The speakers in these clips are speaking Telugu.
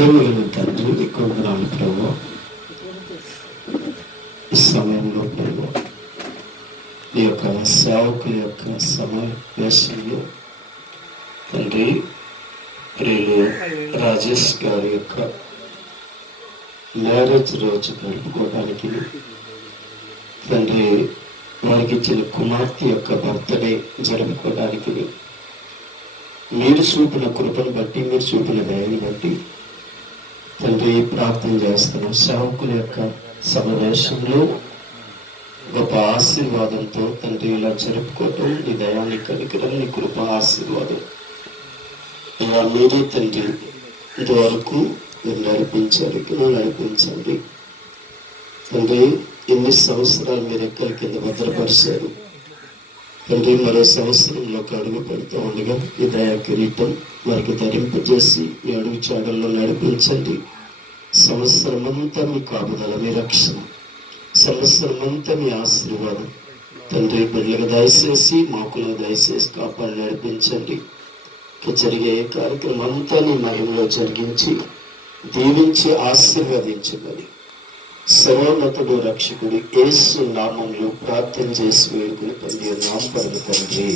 ప్రేమలను తండ్రి నీకు వందనాలు ప్రభు. ఈ సమయంలో ప్రభు ఈ యొక్క సేవకుల యొక్క సమావేశంలో తండ్రి ప్రియులు రాజేష్ గారి యొక్క మ్యారేజ్ రోజు గడుపుకోవడానికి తండ్రి వారికి ఇచ్చిన కుమార్తె యొక్క బర్త్డే జరుపుకోవడానికి మీరు చూపిన కృపను బట్టి, మీరు చూపిన దయని బట్టి తండ్రి ప్రార్థన చేస్తున్నాం. సేవకుల యొక్క సమావేశంలో గొప్ప ఆశీర్వాదంతో తండ్రి ఇలా జరుపుకోవటం నీ దయాన్ని కనికరం, నీ కృప ఆశీర్వాదం ఇలా మీరే తండ్రి ఇంతవరకు మీరు నడిపించండి తండ్రి. ఎన్ని సంవత్సరాలు మీరు ఎక్కడి కింద భద్రపరిచారు తండ్రి. మరో సంవత్సరంలోకి అడుగు పెడుతూ ఉండగా ఈ దయా కిరీటం వారికి ధరింపజేసి మీ అడుగు చాడల్లో నడిపించండి. సంవత్సరం అంతా మీ కాపుదల, మీ రక్షణ, సంవత్సరం అంతా మీ ఆశీర్వాదం తండ్రి. బిడ్డలకు దయచేసి మాకులో దయచేసి కాపాడి నడిపించండి. జరిగే కార్యక్రమం అంతా నీ మహిమలో జరిగించి దీవించి ఆశీర్వదించమని సర్వోన్నతుడు రక్షకుడు యేసు నామంలో ప్రార్థన చేసి వేడుకుని తండ్రి నామపరమ తండ్రి.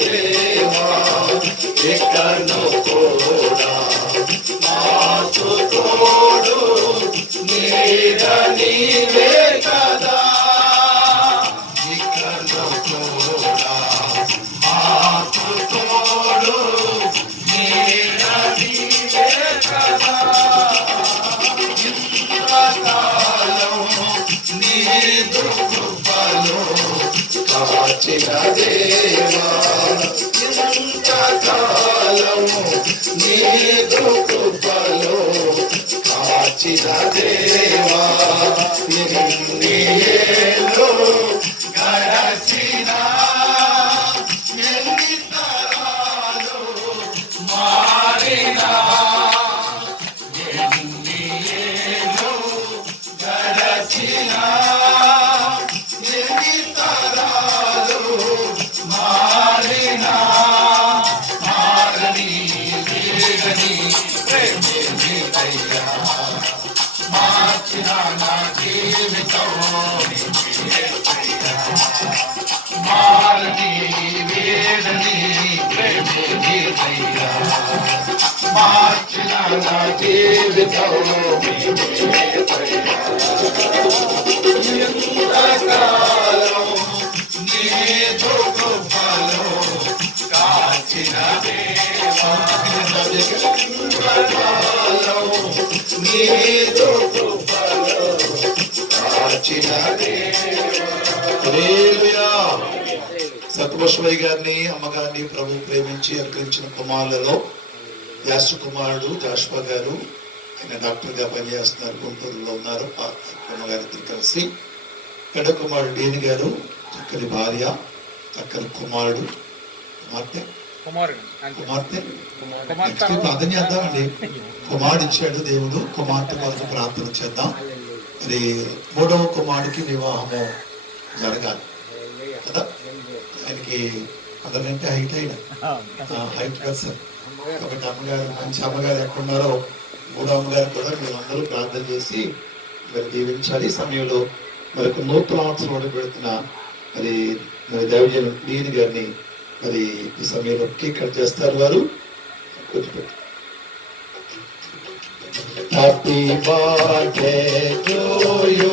దేవా ఎక్కడో కూడా మాకు తోడు నీడ నీవే కదా. ఎక్కడో కూడా మాకు తోడు నీడ నీవే కదా. ఇంతకాలం నీదు కృపలో కాచిన దేవా, ఇంతకాలము నీదు కృపలో కాచిన దేవా, ఎన్ని ఏళ్ళు గడచిన ఎన్ని తరాలు మారినా, ఎన్ని ఏళ్ళు గడచిన ఎన్ని తరాలు మారినా, మారని వేగని ప్రేమే అయ్యా, మార్చిన నా జీవితం మారని వేగని ప్రేమే అయ్యా, మార్చిన నా జీవితం ఎంతకాలం నీదు కృపలో కాచిన దేవా, ఎంతకాలం నీదు కృపలో కాచిన దేవా. సత్యభూషణయ్య గారిని, అమ్మగారిని ప్రభు ప్రేమించి అనుకరించిన కుమారులలో వ్యాస కుమారుడు జాషువా గారు, ఆయన డాక్టర్ గా పనిచేస్తున్నారు, గుంటూరులో ఉన్నారు. అమ్మగారితో కలిసి పెద్ద కుమారుడు డీని గారు, చక్కని భార్య, చక్కని కుమారుడు, కుమార్తె ప్రార్థన చేద్దామండి. కుమారుడు ఇచ్చాడు దేవుడు, కుమార్తె కొరకు ప్రార్థన చేద్దాం. మరి మూడవ కుమారుడికి వివాహము జరగాలి కదా. ఆయనకి అందరికంటే హైట్ పర్సన్ కాబట్టి అమ్మగారు, మంచి అమ్మగారు ఎక్కడున్నారో మూడో అమ్మగారు కూడా మీరందరూ ప్రార్థన చేసి మరి దీవించాలి. ఈ సమయంలో మరొక నూతన సంవత్సరం పెడుతున్న మరి దైవజనం డీని గారిని మరి ఈ సమయంలో కేక్ కట్ చేస్తారు వారు. Happy birthday to you,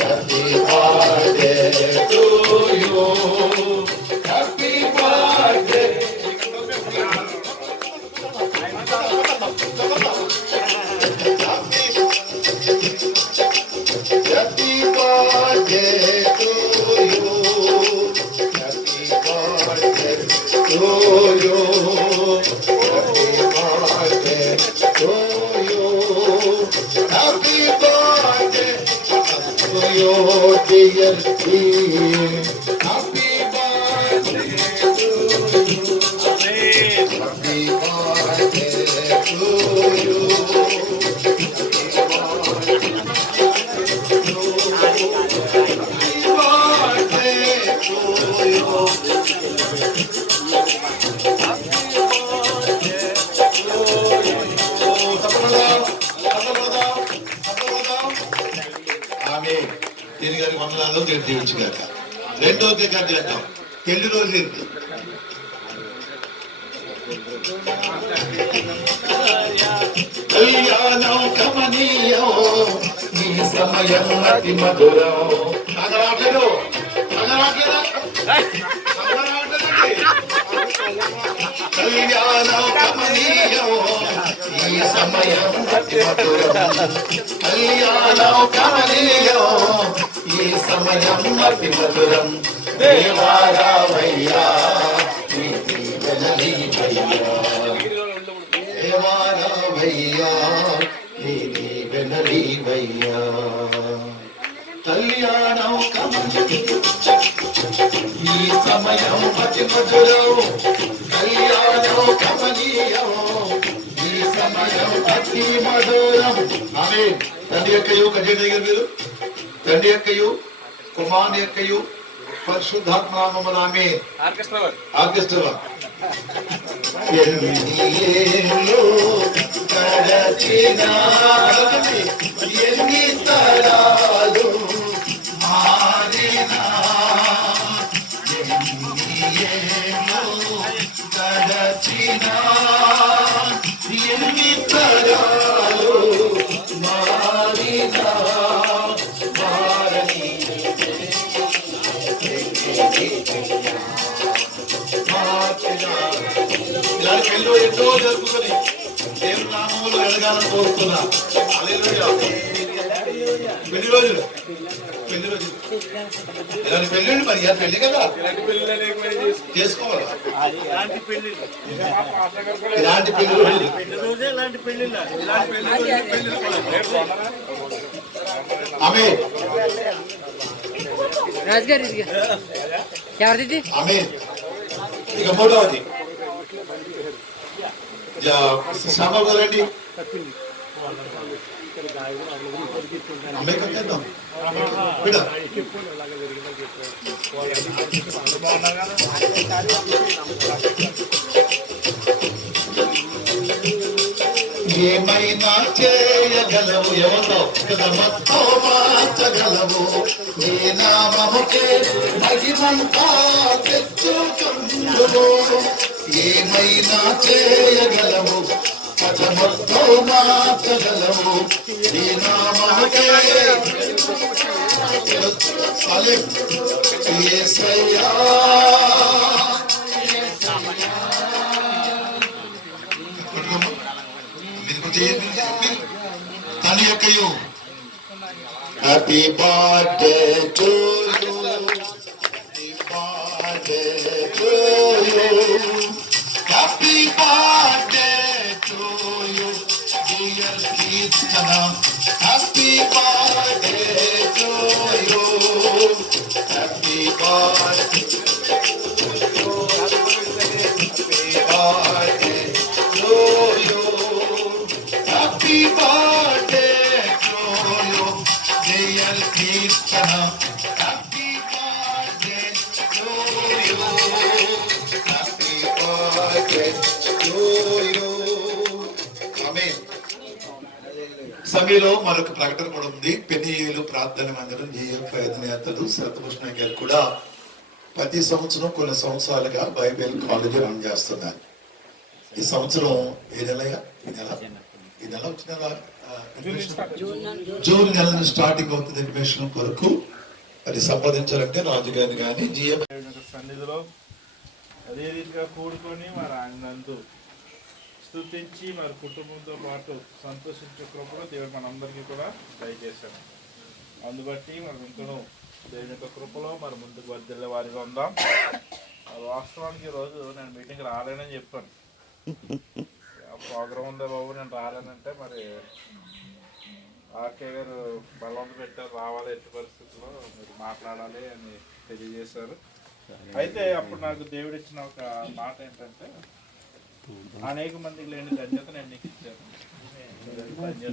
happy birthday to you, happy birthday. Happy birthday to you. Happy birthday to you. Happy birthday to you. Happy birthday. your dear King. Happy birthday to you. Happy birthday to you. ఆమె తిరిగి గారి వందనాలు నేను దీవించుగాక. రెండో దగ్గర చేద్దాం, పెళ్లి రోజు ఏంటి? కళ్యాణం కమనీయం ఈ సమయం అతి మధురం. అగరాటలు కళ్యాణం కమనీయం ఈ సమయం అతి మధురం. కళ్యాణం కమనీయం ఈ సమయం అతి మధురం. దేవారావయ్యా దేవారావయ్యా వెనలీవయ్యా. కళ్యాణం ఈ సమయం అతి మధురం. కళ్యాణం కమనీయం ఈ సమయం అతి మధురం. ఆమె తండ్రి యొక్కయు కజేడి దగ్గర మీరు తండ్రి యొక్కయు కుమారుని యొక్కయు పరిశుద్ధాత్మ నామమున ఆమె ఆర్కెస్ట్రా ఎన్ని తరాలు మారినా గడచినా ఎన్ని తరాలు మారినా మారని ఇలాంటి పెళ్ళి ఎన్నో జరుపుకొని దేవుని నామములో ఎదగాలని కోరుతున్నా. పెళ్లి రోజులు ఇలాంటి పెళ్ళిళ్ళు మరి పెళ్లి కదా చేసుకోవాలా. ఇలాంటి పెళ్లి ఆమె ఆమె ఇక మూడవది శ్యామ గారండి అమ్మే కట్టేద్దాం బిడ్డ. ఏమైనా చేయగలవు ఎవరో కదమతో మార్చగలవు. నీ నామముకే మహిమంతా తెచ్చుకుందువు. ఏమైనా చేయగలవు కదమతో మార్చగలవు. నీ నామముకే యేసయ్యా తన యొక్కయు happy birthday to you. Happy birthday to you. Happy birthday to you dear Keerthana. Happy birthday to you. Happy birthday Happy birthday to you, dear Krishna. Happy birthday to you. Happy birthday to you. Amen. సమయంలో మరొక ప్రకటన కూడా ఉంది. పెనియేలు ప్రార్థన మందిరం జిఎఫ్ అధినేతలు సతభూషణ గారు కూడా ప్రతి సంవత్సరం కొన్ని సంవత్సరాలుగా బైబిల్ కాలేజీ రన్ చేస్తున్నారు. ఈ సంవత్సరం ఈ నెల వచ్చిన జూన్ నెల స్టార్టింగ్ అవుతుంది. అడ్మిషన్ కొరకు అది సంపాదించాలంటే రాజుగారిని కానీ జిఎం సన్నిధిలో అదే రీతిగా కూడుకొని మరి ఆయనందు స్తుతించి మరి కుటుంబంతో పాటు సంతోషించే కృపను దేవుడు మనందరికీ కూడా దయచేశాను. అందుబట్టి మరి ఇంకను దేవుని యొక్క కృపలో మరి ముందుకు వద్దెళ్ళే వారిగా ఉందాం. వాస్తవానికి ఈరోజు నేను మీటింగ్ రాలేనని చెప్పాను. ప్రోగ్రామ్ ఉందా బాబు నేను రాలేనంటే మరి ఆర్కే గారు బలవంత పెట్టారు, రావాలి ఎట్టి పరిస్థితుల్లో మీరు మాట్లాడాలి అని తెలియజేశారు. అయితే అప్పుడు నాకు దేవుడు ఇచ్చిన ఒక మాట ఏంటంటే, అనేక మందికి లేని ధన్యత నేను నీకు ఇచ్చాను.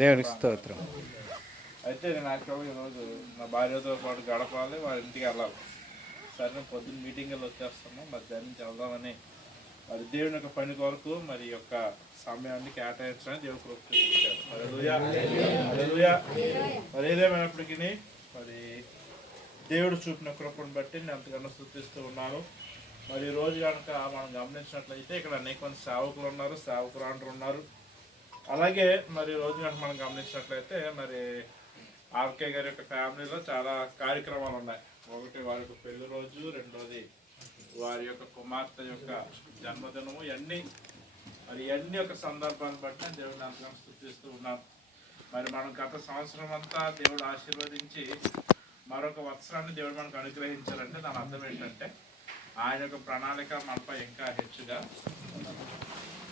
దేవునికి స్తోత్రం. అయితే నేను యాక్చువల్గా ఈరోజు నా భార్యతో పాటు గడపాలి, వారి ఇంటికి వెళ్ళాలి. సరే నేను పొద్దున్న మీటింగ్లో వచ్చేస్తాము, మధ్యాహ్నం నుంచి వెళ్దామని మరి దేవుని యొక్క పని కొరకు మరి యొక్క సమయాన్ని కేటాయించడానికి దేవుడు కృప చూపించాడు. హల్లెలూయా, హల్లెలూయా. మరి ఏదేమైనప్పటికీ మరి దేవుడు చూపిన కృపను బట్టి నేను అంతకన్నా స్తుతిస్తూ ఉన్నాను. మరి ఈ రోజు కనుక మనం గమనించినట్లయితే ఇక్కడ అనేక మంది సేవకులు ఉన్నారు, సేవకురాండ్రు ఉన్నారు. అలాగే మరి రోజు కనుక మనం గమనించినట్లయితే మరి ఆర్కే గారి యొక్క ఫ్యామిలీలో చాలా కార్యక్రమాలు ఉన్నాయి. ఒకటి వారి యొక్క పెళ్లి రోజు, రెండోది వారి యొక్క కుమార్తె యొక్క జన్మదినము. ఇవన్నీ యొక్క సందర్భాన్ని బట్టి నేను దేవుడిని అంతగా స్తుతిస్తూ ఉన్నాను. మరి మనం గత సంవత్సరం అంతా దేవుడు ఆశీర్వదించి మరొక వత్సరాన్ని దేవుడు మనకు అనుగ్రహించాలంటే దాని అర్థం ఏంటంటే ఆయన యొక్క ప్రణాళిక మనపై ఇంకా హెచ్చుగా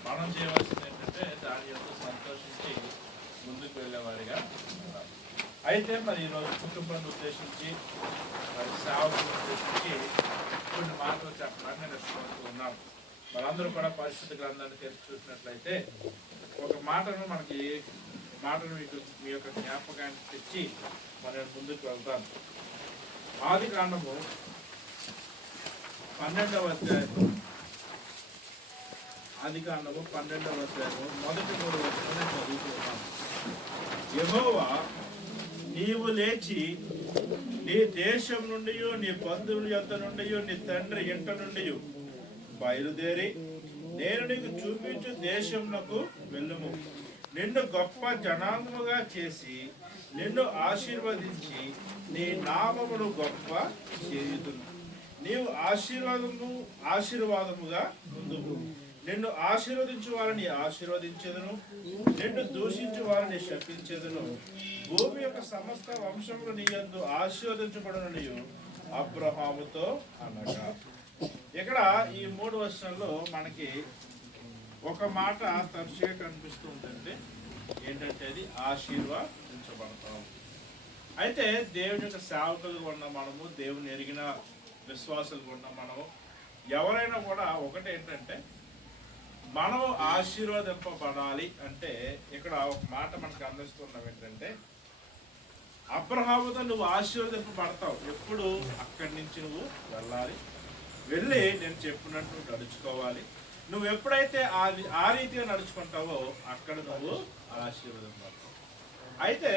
మనం చేయవలసింది ఏంటంటే దాని యొక్క సంతోషించి ముందుకు వెళ్ళేవారిగా ఉండాలి. అయితే మరి ఈరోజు కుటుంబాన్ని ఉద్దేశించి మరి సేవకులను ఉద్దేశించి కొన్ని మాటలు చెప్పడానికి నేను ఇష్టపడుతూ ఉన్నాను. మనందరూ కూడా పరిస్థితి గ్రంథాన్ని తెరిచి చూసినట్లయితే ఒక మాటను మీ యొక్క జ్ఞాపకాన్ని తెచ్చి మనం ముందుకు వెళ్తాను. ఆది కాండము 12వ అధ్యాయము, మొదటి 3 వచనాలు చదువుతున్నాను. యెహోవా నీవు లేచి నీ దేశం నుండి, నీ బంధువుల యొద్ద నుండి, నీ తండ్రి ఇంట నుండి బయలుదేరి నేను నీకు చూపించు దేశమునకు వెళ్ళుము. నిన్ను గొప్ప జనాంగముగా చేసి నిన్ను ఆశీర్వదించి నీ నామమును గొప్ప చేయుదును. నీవు ఆశీర్వాదముగా ముందుకు. నిన్ను ఆశీర్వదించు వారిని ఆశీర్వదించెదను, నిన్ను దూషించు వారిని శపించెదను. భూమి యొక్క సమస్త వంశములు నీ యందు ఆశీర్వదించబడుననియు అబ్రహాముతో అనగా. ఇక్కడ ఈ 3 వచనాల్లో మనకి ఒక మాట తరచుగా కనిపిస్తూ ఉంటుంది. ఏంటంటే అది ఆశీర్వదించబడతాం. అయితే దేవుని యొక్క సేవకులుగా ఉన్న మనము, దేవుని ఎరిగిన విశ్వాసులుగా ఉన్న మనము ఎవరైనా కూడా ఒకటి ఏంటంటే మనం ఆశీర్వదింపబడాలి అంటే ఇక్కడ ఒక మాట మనకు అందిస్తున్నాం. ఏంటంటే అబ్రహాముతో నువ్వు ఆశీర్వదింపబడతావు. ఎప్పుడు అక్కడి నుంచి నువ్వు వెళ్ళాలి, వెళ్ళి నేను చెప్పినట్టు నడుచుకోవాలి. నువ్వు ఎప్పుడైతే ఆ రీతిగా నడుచుకుంటావో అక్కడ నువ్వు ఆశీర్వదింపబడతావు. అయితే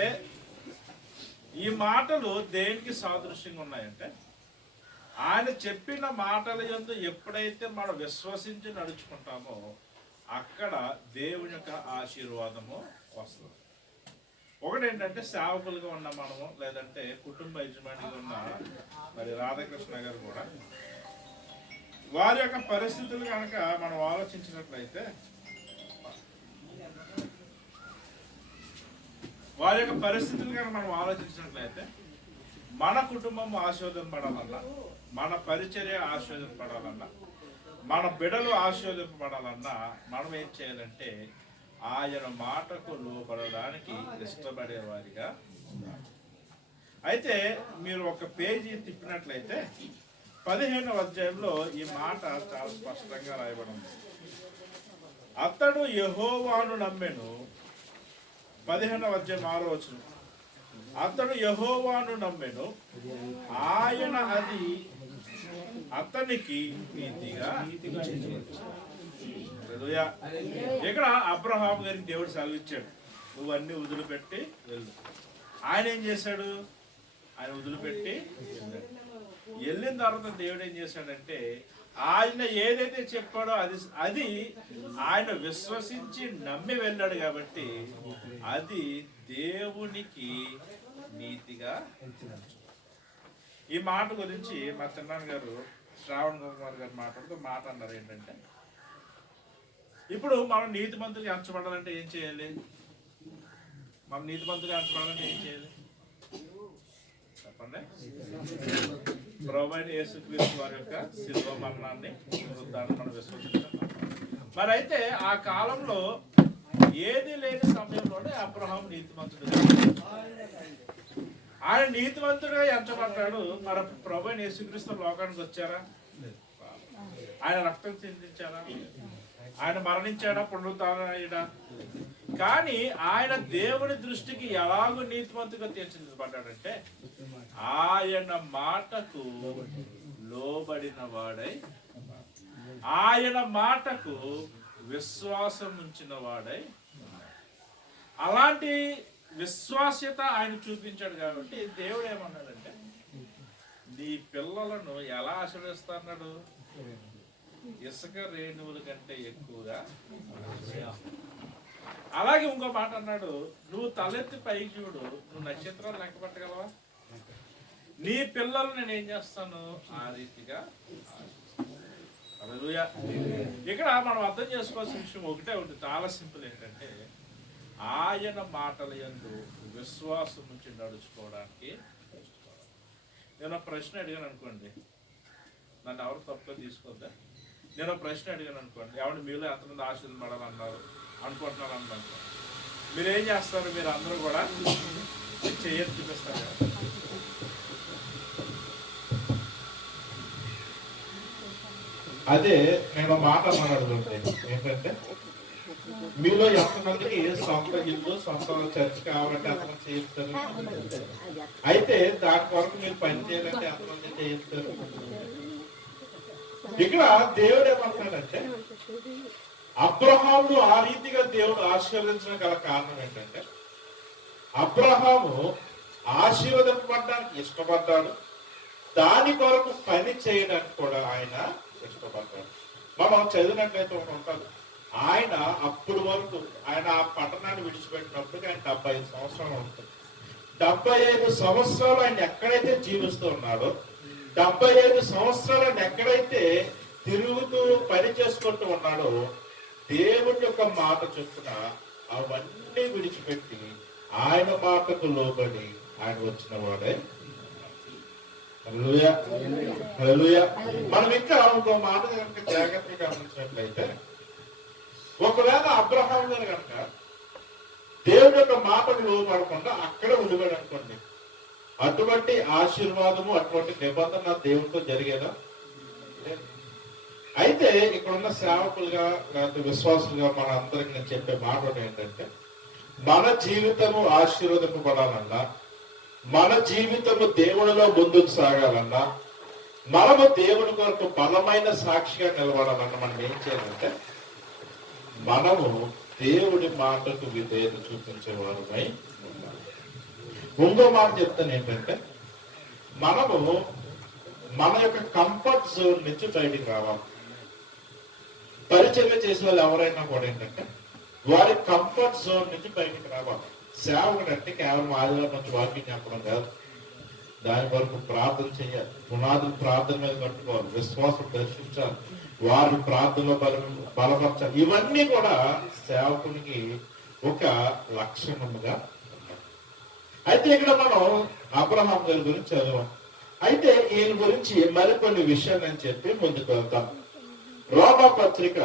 ఈ మాటలు దేనికి సాదృశ్యంగా ఉన్నాయంటే ఆయన చెప్పిన మాటల యందు ఎప్పుడైతే మనం విశ్వసించి నడుచుకుంటామో అక్కడ దేవుని యొక్క ఆశీర్వాదము వస్తుంది. ఒకటి ఏంటంటే సేవకులుగా ఉన్న మనము, లేదంటే కుటుంబ యజమానిగా ఉన్న మరి రాధాకృష్ణ గారు కూడా వారి యొక్క పరిస్థితులు కనుక మనం ఆలోచించినట్లయితే మన కుటుంబం ఆశీర్వదింపబడాలన్నా, మన పరిచర్య ఆశీర్వదింపబడాలన్నా, మన బిడ్డలు ఆశీర్వదింపబడాలన్నా మనం ఏం చేయాలంటే ఆయన మాటకు లోబడడానికి ఇష్టపడేవారిగా ఉండాలి. అయితే మీరు ఒక పేజీ తిప్పినట్లయితే 15వ అధ్యాయంలో ఈ మాట చాలా స్పష్టంగా రాయబడింది. అతడు యెహోవాను నమ్మెను. 15వ అధ్యాయం 6వ వచనం. అతడు యెహోవాను నమ్మెను, ఆయన అది అతనికి నీతిగా. ఇక్కడ అబ్రహాము గారికి దేవుడు సెలవిచ్చాడు, నువ్వు అన్ని వదిలిపెట్టి వెళ్ళు. ఆయన ఏం చేశాడు? ఆయన వదిలిపెట్టి వెళ్ళిన తర్వాత దేవుడు ఏం చేశాడంటే ఆయన ఏదైతే చెప్పాడో అది ఆయన విశ్వసించి నమ్మి వెళ్ళాడు కాబట్టి అది దేవునికి నీతిగా. ఈ మాట గురించి మా చిన్నాన్న గారు శ్రావణ్ కుమార్ గారు మాట్లాడుతూ మాట అన్నారు. ఏంటంటే ఇప్పుడు మనం నీతిమంతులుగా ఎంచబడాలంటే ఏం చేయాలి? మనం నీతిమంతులుగా ఎంచబడాలంటే ఏం చేయాలి చెప్పండి? ప్రభువైన యేసుక్రీస్తు వారి యొక్క శిలువ మరణాన్ని, పునరుద్ధానాన్ని మనం విశ్వసించాలి. మరి అయితే ఆ కాలంలో ఏది లేని సమయంలోనే అబ్రహాం నీతిమంతుడుగా, ఆయన నీతిమంతుడుగా ఎంచబడ్డాడు. మరి ప్రభువైన యేసుక్రీస్తు లోకానికి వచ్చారా? ఆయన రక్తం చిందించారా? ఆయన మరణించాడా? పునరుత్థానయ్యాడా? కానీ ఆయన దేవుని దృష్టికి ఎలాగో నీతిమంతుగా తీర్చిదిద్దబడ్డాడంటే ఆయన మాటకు లోబడిన వాడై, ఆయన మాటకు విశ్వాసం ఉంచిన వాడై, అలాంటి విశ్వాస్యత ఆయన చూపించాడు. కాబట్టి దేవుడు ఏమన్నాడంటే నీ పిల్లలను ఎలా ఆశీర్వదిస్తాడు? ఇసుక రేణువుల కంటే ఎక్కువగా. అలాగే ఇంకో మాట అన్నాడు, నువ్వు తలెత్తి పైకి చూడు, నువ్వు నక్షత్రాలు లెక్క పట్టగలవా? నీ పిల్లలు నేను ఏం చేస్తాను ఆ రీతిగా. హల్లెలూయా. ఇక్కడ మనం అర్థం చేసుకోవాల్సిన విషయం ఒకటే ఉంటుంది, చాలా సింపుల్. ఏంటంటే ఆయన మాటల యందు విశ్వాసం నుంచి నడుచుకోవడానికి. నేను ప్రశ్న అడిగాను అనుకోండి, నన్ను ఎవరు తప్పుగా తీసుకోద్దా? నేను ప్రశ్న అడిగాను అనుకోండి, ఎవరు మీలో ఎంతమంది ఆశీర్వదించబడాలన్నారు అనుకుంటున్నారు అన్నారు, మీరేం చేస్తారు? మీరు అందరూ కూడా చేయని చూపిస్తారు కదా. అదే నేను మాట మాట్లాడుతుంటే ఏంటంటే, మీలో ఎంతమందికి సొంత ఇల్లు, సొంత చర్చ్ కావాలంటే ఎంతమంది చేయిస్తారు? అయితే దాని కొరకు మీరు పని చేయాలంటే ఎంతమంది చేయిస్తారు? ఇక్కడ దేవుడు ఏమంటాడంటే, అబ్రహామును ఆ రీతిగా దేవుడు ఆశీర్వదించడం గల కారణం ఏంటంటే, అబ్రహాము ఆశీర్వదింపబడడానికి ఇష్టపడ్డాడు, దాని కొరకు పని చేయడానికి కూడా ఆయన ఇష్టపడ్డాడు. మనం చదివినట్లయితే ఒకటి ఉంటుంది, ఆయన అప్పుడు వరకు ఆయన ఆ పట్టణాన్ని విడిచిపెట్టినప్పుడు ఆయన 75 సంవత్సరాలు ఉంటుంది. 75 సంవత్సరాలు ఆయన ఎక్కడైతే జీవిస్తూ ఉన్నాడో, 75 సంవత్సరాలు ఆయన ఎక్కడైతే తిరుగుతూ పని చేసుకుంటూ ఉన్నాడో, దేవుడి యొక్క మాట చొప్పున అవన్నీ విడిచిపెట్టి ఆయన మాటకు లోబడి ఆయన వచ్చిన వాడే. హల్లెలూయా, హల్లెలూయా. మనం ఇంకా ఇంకో మాట కనుక జాగ్రత్తగా గమనించినట్లయితే, ఒకవేళ అబ్రహాం గారు కనుక దేవుడి యొక్క మాటకు లోబడకుండా అక్కడ ఉండిపోయాడు అనుకోండి, అటువంటి ఆశీర్వాదము, అటువంటి నిబంధన దేవుడితో జరిగేదా? అయితే ఇక్కడ ఉన్న సేవకులుగా లేకపోతే విశ్వాసులుగా మన అందరికి నేను చెప్పే మాట ఏంటంటే, మన జీవితము ఆశీర్వదింపబడాలన్నా, మన జీవితము దేవుడిలో ముందుకు సాగాలన్నా, మనము దేవుని కొరకు బలమైన సాక్షిగా నిలబడాలన్నా మనం ఏం చేయాలంటే, మనము దేవుడి మాటకు విధేయత చూపించే వారమై ఉండాలి. ఇంకో మాట చెప్తాను ఏంటంటే, మనము మన యొక్క కంఫర్ట్ జోన్ నుంచి బయటికి రావాలి. పరిచర్య చేసే వాళ్ళు ఎవరైనా కూడా ఏంటంటే వారి కంఫర్ట్ జోన్ నుంచి బయటికి రావాలి. సేవకుడు అంటే కేవలం ఆదివారం నుంచి వాకింగ్ చెప్పడం కాదు, దాని వరకు ప్రార్థన చేయాలి, పునాదులు ప్రార్థన మీద కట్టుకోవాలి, విశ్వాసం దర్శించాలి, వారి ప్రార్థనలో బలపరచాలి. ఇవన్నీ కూడా సేవకునికి ఒక లక్షణముగా ఉన్నాయి. అయితే ఇక్కడ మనం అబ్రహాం గారి గురించి చదివాం. అయితే ఈయన గురించి మరికొన్ని విషయాలు నేను చెప్పి ముందుకు వెళ్తాం. రోమాపత్రిక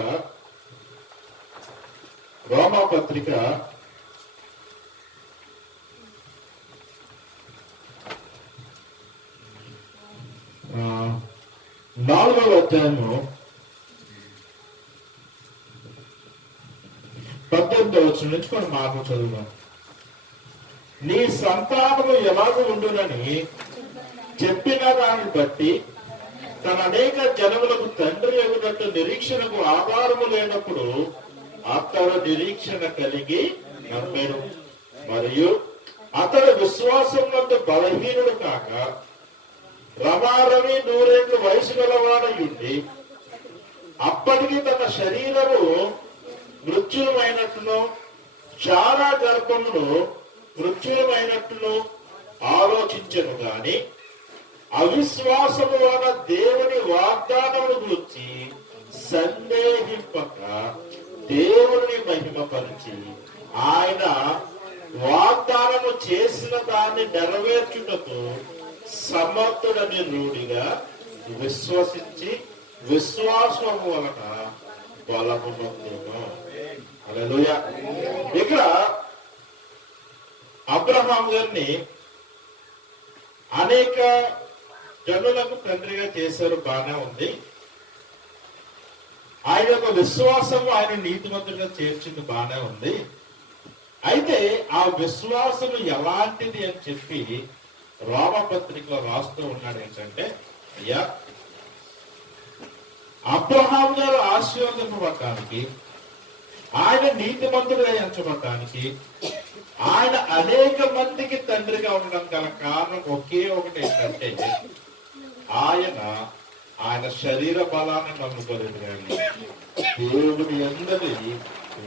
4వ అధ్యాయము 18వ వచనం నుంచి కొన్ని మాటలు చదువుదాం. నీ సంతానము ఎలాగో ఉండునని చెప్పిన దాన్ని బట్టి తన అనేక జనములకు తండ్రి ఎగునట్టు నిరీక్షణకు ఆధారము లేనప్పుడు అతడు నిరీక్షణ కలిగి నమ్మెను. మరియు అతడు విశ్వాసం నందు బలహీనుడు కాక రమారమి 100 ఏళ్ల వయసు గలవాడయుండి అప్పటికి తన శరీరము మృత్యులమైనట్టును చాలా గర్భమును మృత్యులమైనట్టును ఆలోచించను గాని అవిశ్వాసము వలన దేవుని వాగ్దానమును గురించి సందేహింపక దేవుని మహిమపరిచి ఆయన వాగ్దానము చేసిన దాన్ని నెరవేర్చుటకు సమర్థుడని రూఢిగా విశ్వసించి విశ్వాసము వలన బలము పొందును. హల్లెలూయా. ఇక్కడ అబ్రహాం గారిని అనేక జనులకు తండ్రిగా చేశారు, బాగానే ఉంది. ఆయన యొక్క విశ్వాసం ఆయన నీతిమంతుడిగా చేర్చింది, బాగానే ఉంది. అయితే ఆ విశ్వాసం ఎలాంటిది అని చెప్పి రోమపత్రికలో రాస్తూ ఉన్నాడు. ఏంటంటే, అయ్యా, అబ్రహాం గారు ఆశీర్వదింపబడటానికి, ఆయన నీతిమంతుడిగా ఎంచబడటానికి, ఆయన అనేక మందికి తండ్రిగా ఉండడం గల కారణం ఒకే ఒకటి ఏంటంటే, ఆయన శరీర బలాన్ని నమ్ముకోలేదు, కానీ దేవుని యందరి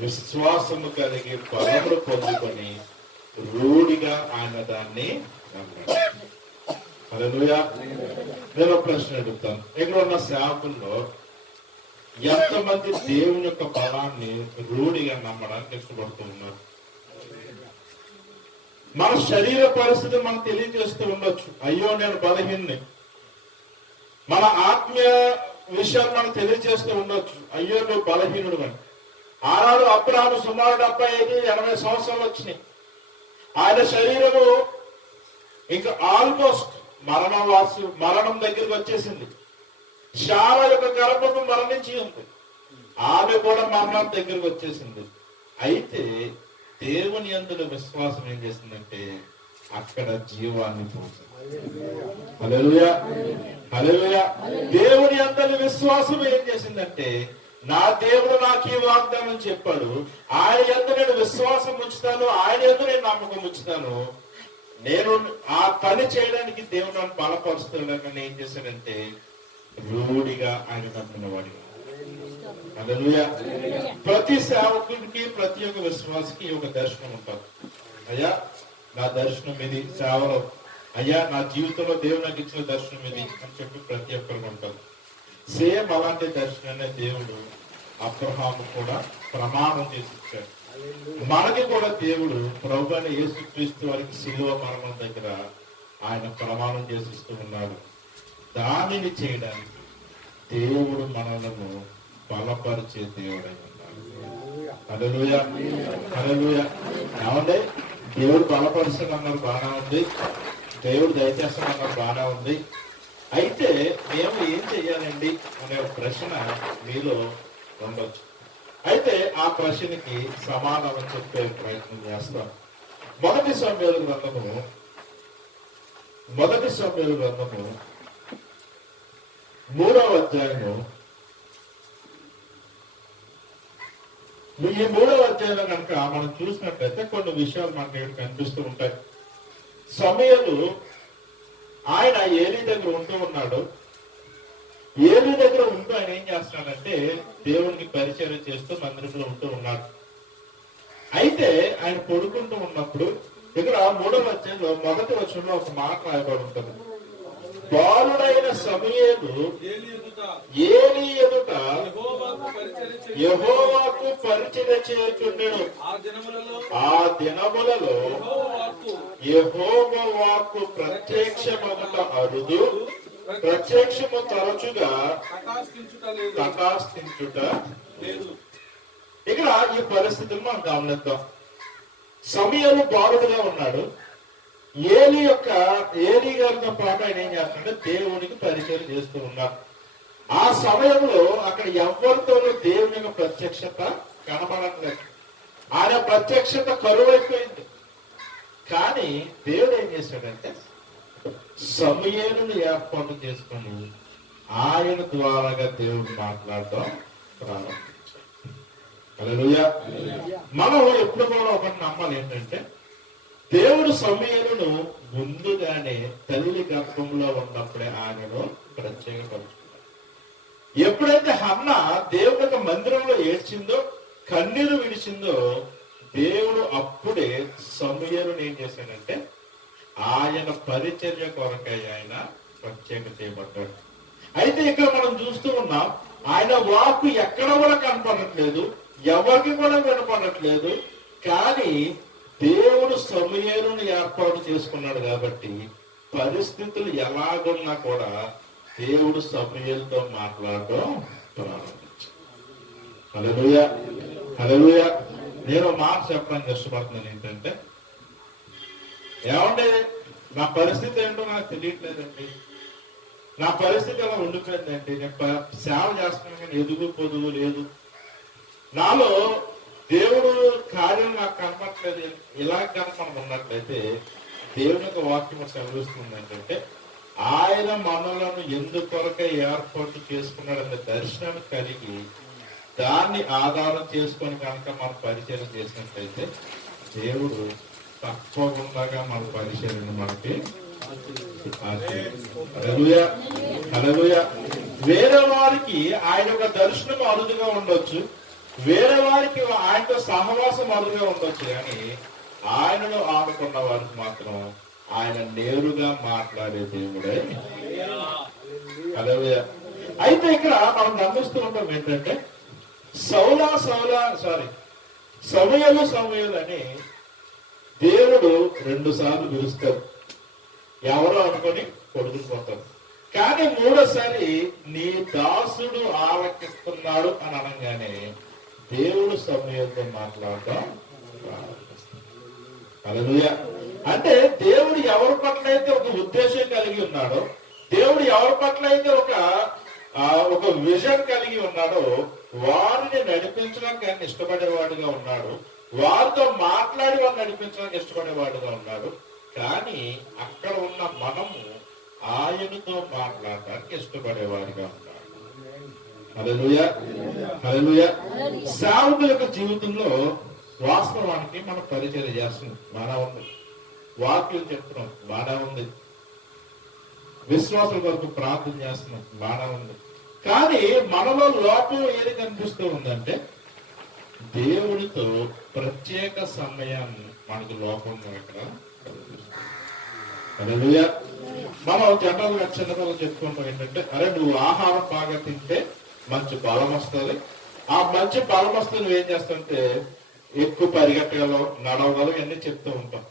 విశ్వాసము కలిగి బలమును పొందుకొని రూఢిగా ఆయన దాన్ని నమ్మాడు. హల్లెలూయా. నేను ప్రశ్న అడుగుతాను, ఇక్కడ ఉన్న సేవకుల్లో ఎంతమంది దేవుని యొక్క బలాన్ని రూఢిగా నమ్మడానికి ఇష్టపడుతూ ఉన్నారు? మన శరీర పరిస్థితి మనం తెలియజేస్తూ ఉండొచ్చు, అయ్యో నేను బలహీనుని. మన ఆత్మీయ విషయాలు మనం తెలియజేస్తూ ఉండొచ్చు, అయ్యో నువ్వు బలహీనుడు అని. ఆనాడు అబ్రహాము సుమారు 75-80 సంవత్సరాలు వచ్చినాయి. ఆయన శరీరము ఇంకా ఆల్మోస్ట్ మరణం దగ్గరికి వచ్చేసింది. శారా యొక్క గర్భము మరణించి ఉంది, ఆమె కూడా మరణం దగ్గరికి వచ్చేసింది. అయితే దేవుని యందు విశ్వాసం ఏం చేసిందంటే అక్కడ జీవాన్ని పోసింది. హల్లెలూయా, హల్లెలూయా. దేవుని యందు విశ్వాసం ఏం చేసిందంటే, నా దేవుడు నాకు ఈ వాగ్దానం చెప్పాడు, ఆయన యందు నేను విశ్వాసం ఉంచుతాను, ఆయన యందు నేను నమ్మకం ఉంచుతాను, నేను ఆ పని చేయడానికి దేవుడు నన్ను బలపరుస్తున్నాడని ఏం చేశాడంటే రూఢిగా ఆయన నమ్మిన వాడిగా. హల్లెలూయా. ప్రతి సేవకుడికి, ప్రతి ఒక్క విశ్వాసకి ఒక దర్శనం ఉంటుంది. అయ్యా, నా దర్శనం ఇది సేవలో, అయ్యా నా జీవితంలో దేవుడు నాకు ఇచ్చిన దర్శనం ఇది అని చెప్పి ప్రతి ఒక్కరికి ఉంటుంది. సేమ్ అలాంటి దర్శనాన్ని దేవుడు అబ్రహాము కూడా ప్రమాణం చేసి ఇచ్చాడు. మనకి కూడా దేవుడు ప్రభువైన యేసుక్రీస్తు వారికి శిలువ మరణం దగ్గర ఆయన ప్రమాణం చేసిస్తూ ఉన్నాడు. దానిని చేయడానికి దేవుడు మనలను బలపరిచే దేవుడై ఉన్నాడు. హల్లెలూయా, హల్లెలూయా. ఏమంటే దేవుడు బలపరుస్తాడన్నారు, బాగా ఉంది. దేవుడు దయచేస్తాడన్నారు, బాగా ఉంది. అయితే మేము ఏం చెయ్యాలండి అనే ప్రశ్న మీలో ఉండొచ్చు. అయితే ఆ ప్రశ్నకి సమాధానం చెప్పే ప్రయత్నం చేస్తాం. మొదటి సమూయేలు గ్రంథము 3వ అధ్యాయము. ఈ 3వ అధ్యాయంలో కనుక మనం చూసినట్లయితే కొన్ని విషయాలు మనకి ఇక్కడ కనిపిస్తూ ఉంటాయి. సమూయేలు ఆయన ఏలీ దగ్గర ఉంటూ ఉన్నాడు. ఏలీ దగ్గర ఉంటూ ఆయన ఏం చేస్తున్నాడంటే దేవునికి పరిచయం చేస్తూ మందిరంలో ఉంటూ ఉన్నాడు. అయితే ఆయన పడుకుంటూ ఉన్నప్పుడు ఇక్కడ 3వ అధ్యాయంలో 1వ వచనంలో ఒక మాట రాయబడి ఉంటుంది. బాలుడైన సమూయేలు ఏలీ ఎదుట యెహోవాకు పరిచర్య చేయుచుండెను. ఆ దినములలో యెహోవా వాక్కు ప్రత్యక్షమగుట అరుదు, ప్రత్యక్షము తరచుగా ప్రకాశించుట లేదు. ఇక్కడ ఈ పరిస్థితులు మనం గమనిద్దాం. సమూయేలు బాలుడుగా ఉన్నాడు. ఏలీ గారితో పాటు ఆయన ఏం చేస్తున్నాడు, దేవునికి పరిచయం చేస్తూ ఉన్నాడు. ఆ సమయంలో అక్కడ ఎవరితోనూ దేవుని యొక్క ప్రత్యక్షత కనబడట్లేదు. ఆయన ప్రత్యక్షత కరువైపోయింది. కానీ దేవుడు ఏం చేశాడంటే సమూయేలును ఏర్పాటు చేసుకొని ఆయన ద్వారాగా దేవుడు మాట్లాడటం ప్రారంభించాడు. హల్లెలూయా. మనం ఎప్పుడు కూడా ఒకటి నమ్మాలి, ఏంటంటే దేవుడు సమూయేలును ముందుగానే తల్లి గర్భంలో ఉన్నప్పుడే ఆయనను ప్రత్యేకపరుచుకున్నాడు. ఎప్పుడైతే హన్న దేవుడి యొక్క మందిరంలో ఏడ్చిందో, కన్నీరు విడిచిందో, దేవుడు అప్పుడే సమూయేలును ఏం చేశాడంటే ఆయన పరిచర్య కొరకై ఆయన ప్రత్యేక చేయబడ్డాడు. అయితే ఇక్కడ మనం చూస్తూ ఉన్నాం, ఆయన వాక్కు ఎక్కడ కూడా కనపడట్లేదు, ఎవరికి కూడా వినపడట్లేదు. కానీ దేవుడు సమూయేలును ఏర్పాటు చేసుకున్నాడు కాబట్టి పరిస్థితులు ఎలాగున్నా కూడా దేవుడు సమూయేలుతో మాట్లాడటం ప్రారంభించాడు. హల్లెలూయా. హల్లెలూయా. నేను మాట చెప్పడానికి ఇష్టపడుతున్నాను ఏంటంటే, ఏమంటే నా పరిస్థితి ఏంటో నాకు తెలియట్లేదండి, నా పరిస్థితి అలా ఉండిపోయిందండి, నేను సేవ చేస్తున్నాను కానీ ఎదుగు పొదుగు లేదు, నాలో దేవుడు కార్యం నాకు కనపట్లేదు. ఇలా కనుక మనం ఉన్నట్లయితే దేవుని యొక్క వాక్యం సెలవిస్తుంది ఏంటంటే, ఆయన మనలను ఎందుకొరకై ఏర్పాటు చేసుకున్నాడనే దర్శనాన్ని కలిగి దాన్ని ఆధారం చేసుకొని కనుక మనం పరిచయం చేసినట్లయితే దేవుడు తప్పకుండా మన పరిచయం మనకి హల్లెలూయా హల్లెలూయా. వేరే వారికి ఆయన యొక్క దర్శనం అరుదుగా ఉండొచ్చు, వేరే వారికి ఆయనతో సహవాసం అరుదుగా ఉండొచ్చు, కానీ ఆయనను ఆడుకున్న వారికి మాత్రం ఆయన నేరుగా మాట్లాడే దేవుడే. హల్లెలూయా. అయితే ఇక్కడ మనం గమనిస్తూ ఉంటాం ఏంటంటే, సమూయేలు అని దేవుడు 2 సార్లు పిలుస్తారు, ఎవరో అనుకొని కొడుకుపోతారు. కానీ 3వసారి నీ దాసుడు ఆలకిస్తున్నాడు అని అనగానే దేవుడు సమూయేలుతో మాట్లాడటం ప్రారంభిస్తాడు. హల్లెలూయా. అంటే దేవుడు ఎవరి పట్ల అయితే ఒక ఉద్దేశం కలిగి ఉన్నాడో, దేవుడు ఎవరి పట్ల అయితే ఒక విజన్ కలిగి ఉన్నాడో వారిని నడిపించడానికి ఆయన ఇష్టపడేవాడుగా ఉన్నాడు, వారితో మాట్లాడి వారిని నడిపించడానికి ఇష్టపడేవాడుగా ఉన్నాడు. కానీ అక్కడ ఉన్న మనము ఆయనతో మాట్లాడడానికి ఇష్టపడేవాడిగా ఉన్నాడు. హల్లెలూయా హల్లెలూయా. సేవకుల యొక్క జీవితంలో వాస్తవానికి మనం పరిచయం చేస్తున్నాం, బాగా ఉంది, వాక్యం చెప్తున్నాం, బాగా ఉంది, విశ్వాసుల వరకు ప్రార్థన చేస్తున్నాం, బాగా ఉంది. కానీ మనలో లోపం ఏది కనిపిస్తూ ఉందంటే, దేవుడితో ప్రత్యేక సమయాన్ని మనకు లోపంగా ఇక్కడ కనిపిస్తుంది. హల్లెలూయా. మనం జనరల్ గా చిన్నపిల్లలు చెప్పుకుంటాం ఏంటంటే, అరే నువ్వు ఆహారం బాగా తింటే మంచి బలం వస్తుంది, ఆ మంచి బలం వస్తే నువ్వేం చేస్తావంటే ఎక్కువ పరిగెట్టగలవు, నడవగలవు, ఇవన్నీ చెప్తూ ఉంటాం.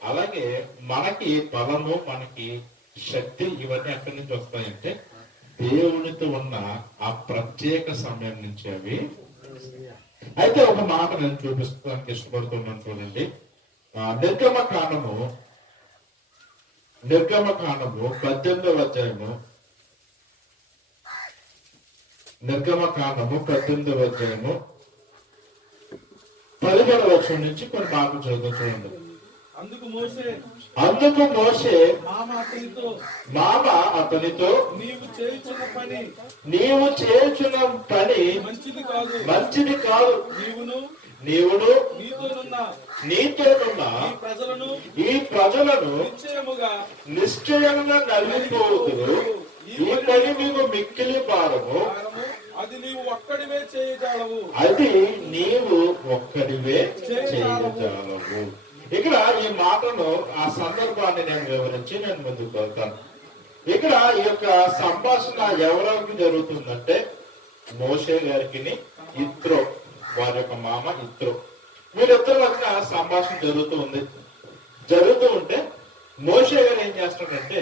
అలాగే మనకి బలము, మనకి శక్తి ఇవన్నీ ఎక్కడి నుంచి వస్తాయంటే దేవునితో ఉన్న ఆ ప్రత్యేక సమయం నుంచి అవి. అయితే ఒక మాట నేను చూపిస్తానికి ఇష్టపడుతున్నాను, చూడండి. నిర్గమకాండము 18వ అధ్యాయము, నిర్గమకాండము 18వ అధ్యాయము 17వ వచనం నుంచి కొన్ని మాటలు చదువుతూ చూడండి. అందుకు మోషే మామ అతనితో నీవు చేయుచున్న పని మంచిది కాదు, నీవును నీతోనున్న ఈ ప్రజలను నిశ్చయంగా నలిగిపోతురు, ఈ పని మీకు మిక్కిలి భారము, అది నీవు ఒక్కడివే చేయజాలవు. ఇక్కడ ఈ మాటను, ఆ సందర్భాన్ని నేను వివరించి నేను ముందుకు వెళ్తాను. ఇక్కడ ఈ యొక్క సంభాషణ ఎవరికి జరుగుతుందంటే, మోషే గారికి ఇత్రో, వారి యొక్క మామ ఇత్రో, వీరిద్దరి మధ్య సంభాషణ జరుగుతూ ఉంటే మోషే గారు ఏం చేస్తాడంటే,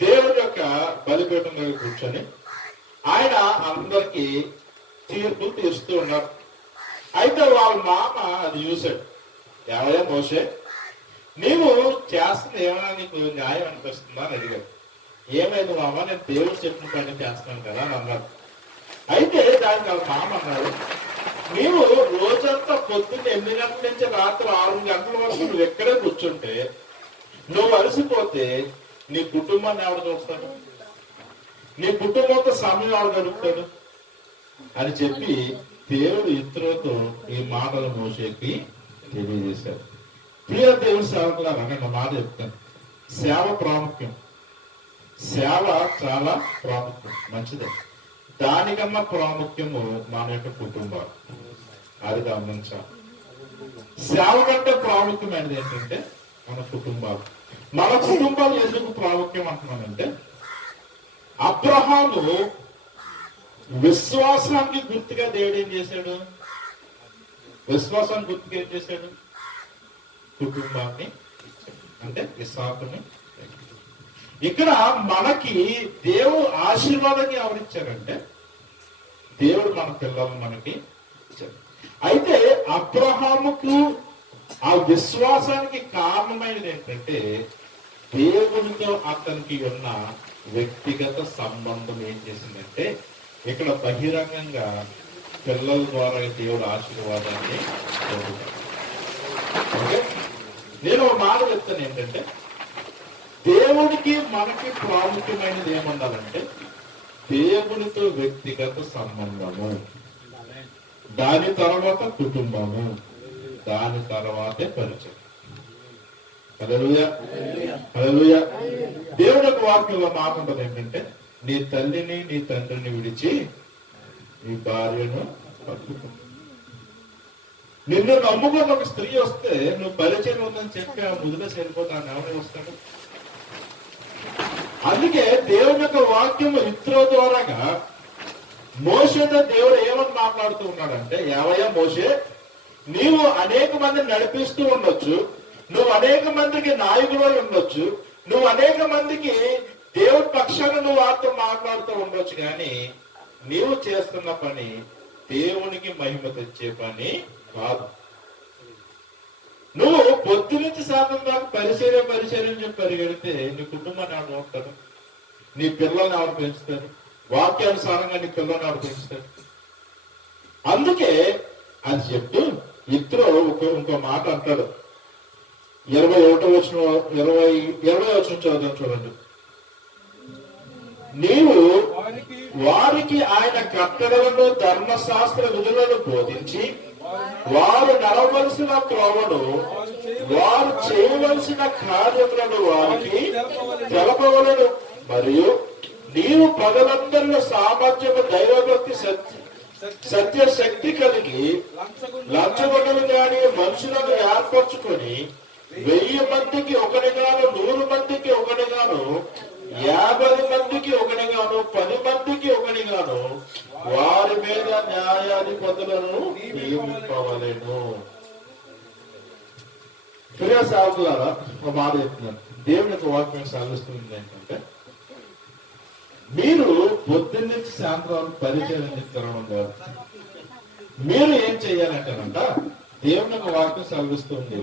దేవుడి యొక్క బలిపీఠం దగ్గర కూర్చొని ఆయన అందరికి తీర్పులు తీరుస్తూ ఉన్నారు. అయితే వాళ్ళ మామ అది చూశాడు. ఎవరో మోషే, నీవు చేస్తుంది ఏమైనా నీకు న్యాయం అనిపిస్తుందా అని అడిగాడు. ఏమైంది మామ, నేను దేవుడు చెప్పిన పని చేస్తున్నాను కదా అని అన్నాడు. అయితే దానికి వాళ్ళ మామ అన్నాడు, నీవు రోజంతా పొద్దున్న 8 గంటల నుంచి రాత్రి 6 గంటల వరకు నువ్వు ఎక్కడే కూర్చుంటే, నువ్వు అలసిపోతే నీ కుటుంబాన్ని ఎవరు చూస్తాడు, నీ కుటుంబంతో సమయం ఎవరు గడుపుతాడు అని చెప్పి దేవుడు ఇత్రోతో ఈ మాటలు మోషేకి తెలియజేశారు. ప్రియ దేవుడి సేవకులారా, నేను మాట చెప్తాను, సేవ ప్రాముఖ్యం, సేవ చాలా ప్రాముఖ్యం, మంచిదే. దానికన్నా ప్రాముఖ్యము మన యొక్క కుటుంబాలు, అది గమనించాలి. సేవ కంటే ప్రాముఖ్యమైనది ఏంటంటే మన కుటుంబాలు. మన కుటుంబాలు ఎందుకు ప్రాముఖ్యం అంటున్నానంటే, అబ్రహాము విశ్వాసానికి గుర్తుగా దేవుడు ఏం చేశాడు, విశ్వాసానికి గుర్తుగా ఏం చేశాడు, కుటుంబాన్ని, అంటే ఇస్సాకుని. ఇక్కడ మనకి దేవుడు ఆశీర్వాదాన్ని ఎవరిచ్చారంటే, దేవుడు మన పిల్లల్ని మనకి ఇచ్చారు. అయితే అబ్రహాముకు ఆ విశ్వాసానికి కారణమైనది ఏంటంటే దేవునితో అతనికి ఉన్న వ్యక్తిగత సంబంధం ఏం చేసిందంటే ఇక్కడ బహిరంగంగా పిల్లల ద్వారా దేవుడు ఆశీర్వాదాన్ని పొందుతాడు. ఓకే, నేను ఒక మాట చెప్తాను ఏంటంటే దేవునికి మనకి ప్రాముఖ్యమైనది ఏముండాలంటే దేవునితో వ్యక్తిగత సంబంధము, దాని తర్వాత కుటుంబము, దాని తర్వాతే పరిచయం. హల్లెలూయా, హల్లెలూయా. దేవుని యొక్క వాక్యంలో మాట ఉంటుంది ఏంటంటే నీ తల్లిని నీ తండ్రిని విడిచి నీ భార్యను పట్టుకో. నిన్ను నమ్ముకున్న ఒక స్త్రీ వస్తే నువ్వు పరిచయం ఉందని చెప్పి ఆ ముదిలో సరిపోతాను ఎవరైనా వస్తాడు. అందుకే దేవుని యొక్క వాక్యము ఇత్రో ద్వారాగా మోషేతో దేవుడు ఏమని మాట్లాడుతూ ఉన్నాడంటే, ఏవయ్యా మోషే, నీవు అనేక మందిని నడిపిస్తూ ఉండొచ్చు, నువ్వు అనేక మందికి నాయకుడు ఉండొచ్చు, నువ్వు అనేక మందికి దేవుడి పక్షాన నువ్వు వారితో మాట్లాడుతూ ఉండొచ్చు, కానీ నీవు చేస్తున్న పని దేవునికి మహిమ తెచ్చే పని కాదు. నువ్వు పొద్దు నుంచి శాతం దాకా పరిచయం చెప్పి పరిగెడితే నీ కుటుంబాన్ని ఆవిడ ఉంటాడు, నీ పిల్లల్ని ఆవిడ పెంచుతారు, వాక్యానుసారంగా నీ పిల్లల్ని ఆవిడ పెంచుతారు. అందుకే అది చెప్తూ ఇత్రో ఇంకో మాట అంటాడు. 21వ వచనం 20వ వచనం చదువుదాం చూడండి. నీవు వారికి ఆయన కట్టడలను ధర్మశాస్త్ర విధులను బోధించి వారు నడవలసిన త్రోవను వారు చేయవలసిన కార్యములను వారికి తెలపవలను. మరియు నీవు ప్రజలందరిలో సామర్థ్యము, దైవభక్తి, సత్య శక్తి కలిగి లంచగొండలు గాని మనుషులను ఏర్పరచుకొని 1000 మందికి ఒకటిగాను, 100 మందికి ఒకటిగాను, 50 మందికి ఒకటిగాను, 10 మందికి ఒకటిగాను వారి మీద న్యాయాధిపతులను నియమింపవలెను. ప్రియ సేవకులారా, ఒక మాట చెప్తున్నాను. దేవుని యొక్క వాక్యం సాగిస్తుంది ఏంటంటే మీరు పొద్దున్న నుంచి సాయంత్రం పరిచయం తిరగడం కాదు. మీరు ఏం చెయ్యాలంటేనంట దేవుని యొక్క వాక్యం సాగిస్తుంది.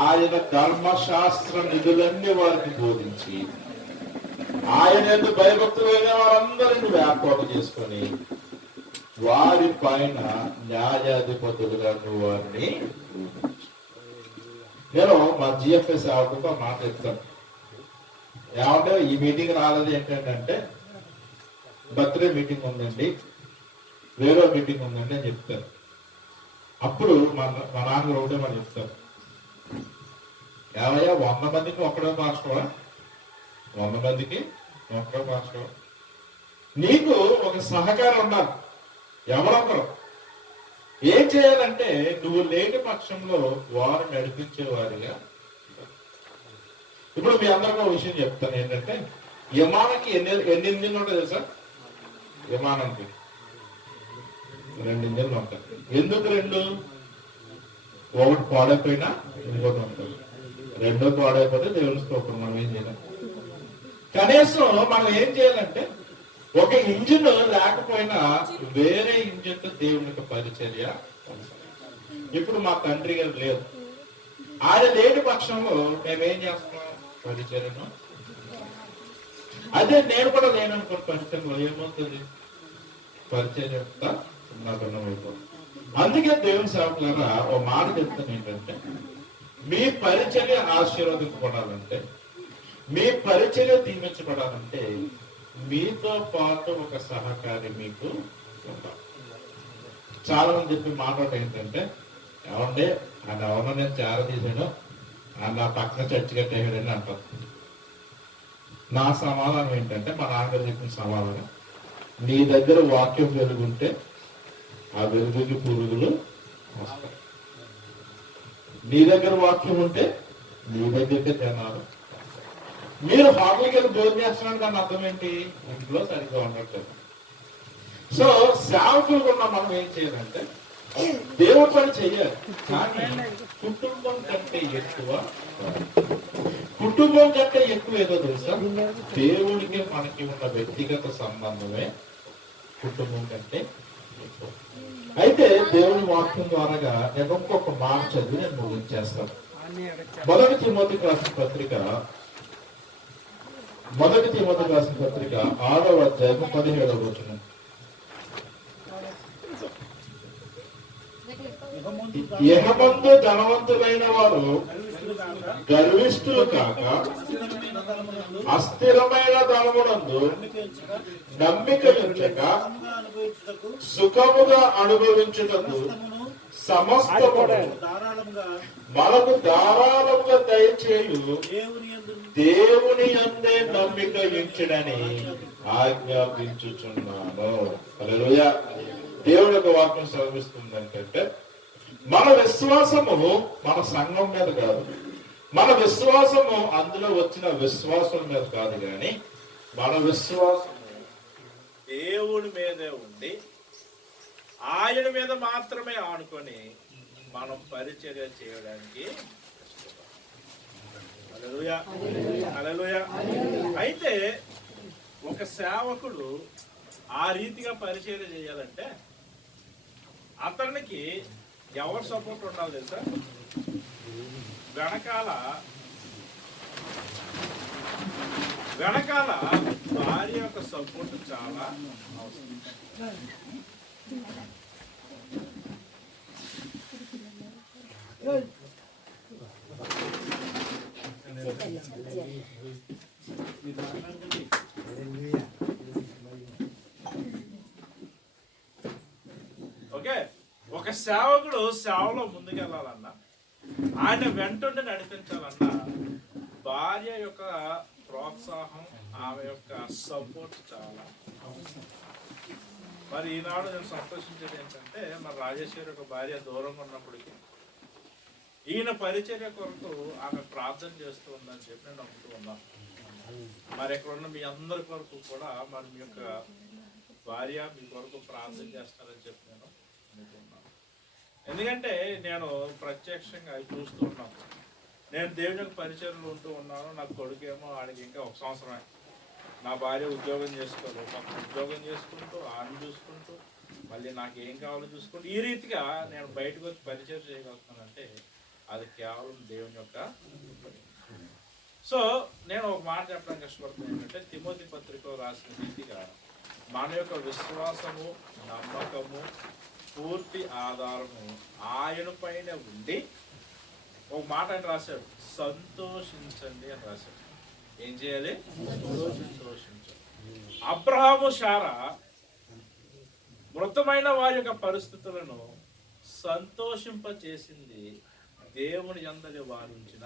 ఆయన ధర్మశాస్త్ర నిధులన్నీ వారికి బోధించి ఆయన ఎందుకు భయభక్తులైన వారందరినీ ఏర్పాటు చేసుకొని వారి పైన న్యాయాధిపతులుగా నువ్వు వారిని. నేను మా జిఎఫ్ఎస్ సేవకుతో మాట చెప్తాను. ఏమంటే ఈ మీటింగ్ రాలేదు ఏంటంటే బర్త్డే మీటింగ్ ఉందండి, వేరే మీటింగ్ ఉందండి అని చెప్తారు. అప్పుడు మా నాన్నగారు ఒకటే మరి చెప్తారు, ఏమయ్యా 100 మందికి ఒక్కడే మార్చుకోవా, 100 మందికి ఒక్కడే మార్చుకోవా. నీకు ఒక సహకారం ఉండాలి. ఎవరొకరు ఏం చేయాలంటే నువ్వు లేని పక్షంలో వారు నడిపించే వారిగా. ఇప్పుడు మీ అందరికీ ఒక విషయం చెప్తాను ఏంటంటే విమానానికి ఎన్ని ఇంజిన్లు ఉంటాయి తెలుసా? విమానానికి 2 ఇంజిన్లు ఉంటాయి. ఎందుకు 2? ఒకటి పాడైపోయినా ఇంకోటి ఉంటుంది. 2 పాడైపోతే దేవుని స్తోత్రం, మనం ఏం చేయలేం. కనీసం మనం ఏం చేయాలంటే ఒక ఇంజిన్ లేకపోయినా వేరే ఇంజిన్ తో దేవునికి పరిచర్య. ఇప్పుడు మా తండ్రి గారు లేదు, ఆయన లేని పక్షంలో మేమేం చేస్తున్నాం? పరిచర్యను. అదే నేను కూడా లేననుకోండి పరిచయంలో ఏమవుతుంది? పరిచర్య అయిపోతుంది. అందుకే దేవుని సేవకులారా ఓ మాట చెప్తాను ఏంటంటే మీ పరిచర్య ఆశీర్వదించబడాలంటే, మీ పరిచర్య దీవించబడాలంటే మీతో పాటు ఒక సహకారి మీకు ఉండాలి. చాలా మంది చెప్పి మాట్లాడటం ఏంటంటే, ఏమంటే ఆయన ఎవరినో నేను చేరదీశాను, ఆయన నా పక్కన చర్చి కట్టేయడని అంటారు. నా సమాధానం ఏంటంటే, మా నాన్నగారు చెప్పిన సమాధానం, నీ దగ్గర వాక్యం వెలుగుంటే ఆ వెలుగుకి పురుగులు వస్తాయి. నీ దగ్గర వాక్యం ఉంటే నీ దగ్గరికి జనాలు. మీరు హోటల్కి వెళ్ళి భోజనం చేస్తున్నాడు, దాని అర్థం ఏంటి? ఇంట్లో సరిగ్గా ఉండట్లేదు. సో సేవకులు కూడా మనం ఏం చేయాలంటే దేవుడి పని చెయ్యాలి, కానీ కుటుంబం కంటే ఎక్కువ ఏదో తెలుసా? దేవుడికి మనకి ఉన్న వ్యక్తిగత సంబంధమే కుటుంబం కంటే అయితే దేవుని వాక్యం ద్వారాగా నేను ఇంకొక మాట చదివి నేను ముగించేస్తాను. మొదటి తిమోతికి రాసిన పత్రిక 6వ అధ్యాయం 17వ వచనం. యెహమందు ధనవంతులైన వారు గర్విష్ఠులు కాక అస్థిరమైన ధనమునందు నమ్మిక ఉంచక సుఖముగా అనుభవించుటకు సమస్తమును మనకు ధారాళముగా దయచేయు దేవుని యందే నమ్మిక ఉంచుడని ఆజ్ఞాపించుచున్నాను. హల్లెలూయా. దేవుడి యొక్క వాక్యం సెలవిస్తుంది ఏంటంటే, మన విశ్వాసము మన సంఘం మీద కాదు, మన విశ్వాసము అందులో వచ్చిన విశ్వాసం మీద కాదు, కానీ మన విశ్వాసము దేవుడి మీదే ఉండి ఆయన మీద మాత్రమే ఆనుకొని మనం పరిచర్య చేయడానికి. హల్లెలూయా, హల్లెలూయా. అయితే ఒక సేవకుడు ఆ రీతిగా పరిచర్య చేయాలంటే అతనికి ఎవరు సపోర్ట్ ఉండాలి తెలుసా? వెనకాల భార్య యొక్క సపోర్ట్ చాలా అవసరం. ఓకే, ఒక సేవకుడు సేవలో ముందుకెళ్ళాలన్నా, ఆయన వెంటుండి నడిపించాలన్నా భార్య యొక్క ప్రోత్సాహం, ఆమె యొక్క సపోర్ట్ చాలా అవసరం. మరి ఈనాడు నేను సంతోషించేది ఏంటంటే, మరి రాజేశ్వరి యొక్క భార్య దూరంగా ఉన్నప్పటికీ ఈయన పరిచర్య కొరకు ఆమె ప్రార్థన చేస్తూ ఉందని చెప్పి నేను నమ్ముతూ ఉన్నాను. మరి ఇక్కడ ఉన్న మీ అందరి కొరకు కూడా మరి మీ యొక్క భార్య మీ కొరకు ప్రార్థన చేస్తారని చెప్పి నేను అనుకుంటున్నాను. ఎందుకంటే నేను ప్రత్యక్షంగా చూస్తూ ఉన్నాను. నేను దేవుని యొక్క పరిచర్యలు ఉంటూ ఉన్నాను. నా కొడుకేమో ఆడికి ఇంకా 1 సంవత్సరమే. నా భార్య ఉద్యోగం చేసుకోదు, పక్క ఉద్యోగం చేసుకుంటూ ఆయన చూసుకుంటూ మళ్ళీ నాకు ఏం కావాలో చూసుకుంటూ ఈ రీతిగా నేను బయటకు వచ్చి పరిచయం చేయగలుగుతానంటే అది కేవలం దేవుని యొక్క. సో నేను ఒక మాట చెప్పడానికి ఇష్టపడుతున్నాను ఏంటంటే, తిమోతి పత్రికలో రాసిన రీతిగా మన యొక్క విశ్వాసము, నమ్మకము, పూర్తి ఆధారము ఆయన పైన ఉండి, ఒక మాట అని రాశాడు, సంతోషించండి అని రాశాడు. ఏం చేయాలి? సంతోషించండి. అబ్రహాము శారా మృతమైన వారి యొక్క పరిస్థితులను సంతోషింపచేసింది దేవుని యందలి వారు ఉంచిన